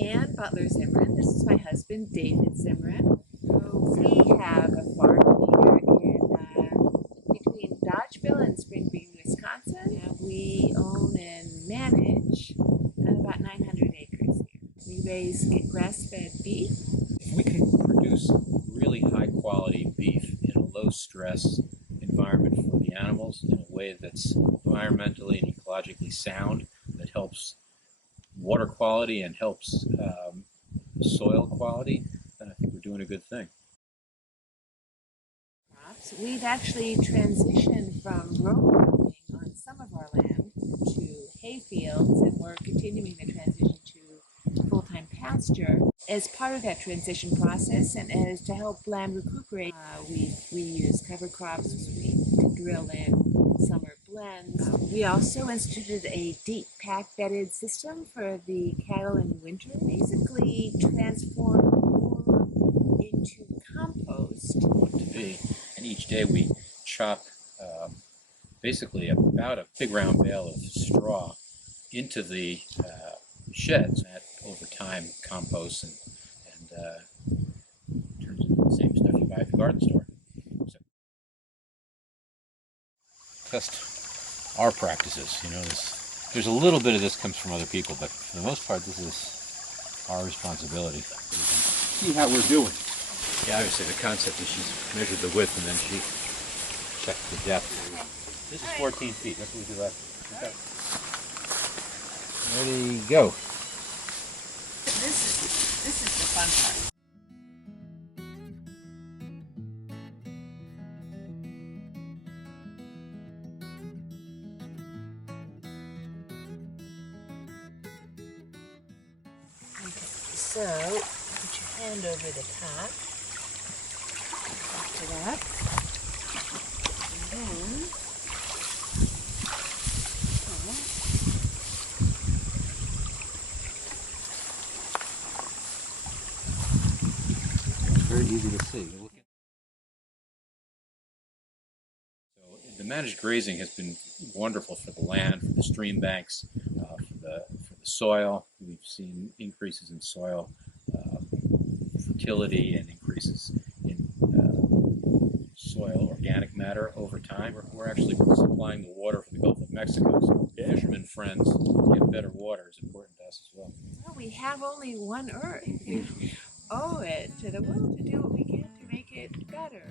and Butler Zimmerman. This is my husband, David Zimmerman. We have a farm here in between Dodgeville and Spring Green, Wisconsin. We own and manage about 900 acres here. We raise grass-fed beef. If we can produce really high-quality beef in a low-stress environment for the animals in a way that's environmentally and ecologically sound, that helps water quality and helps soil quality, then I think we're doing a good thing. We've actually transitioned from row cropping on some of our land to hay fields, and we're continuing the transition to full-time pasture. As part of that transition process, and as to help land recuperate, we use cover crops, we drill in summer blends. We also instituted a deep pack bedded system for the cattle in winter, basically transform manure into compost. And each day we chop basically about a big round bale of straw into the sheds. That over time composts and turns into the same stuff you buy at the garden store. So, test our practices. You know, there's a little bit of this comes from other people, but for the most part, this is our responsibility. See how we're doing. Yeah, obviously the concept is she's measured the width and then she checked the depth. This is 14 feet. That's what we do last week. Okay. Ready, go. This is the fun part. Okay, so put your hand over the top. Lift it up. And then Very easy to see. So the managed grazing has been wonderful for the land, for the stream banks, for the soil. We've seen increases in soil fertility and increases in soil organic matter over time. We're actually supplying the water for the Gulf of Mexico, so fishermen friends get better water is important to us as well. well, we have only one Earth. We owe it to the world to do what we can to make it better.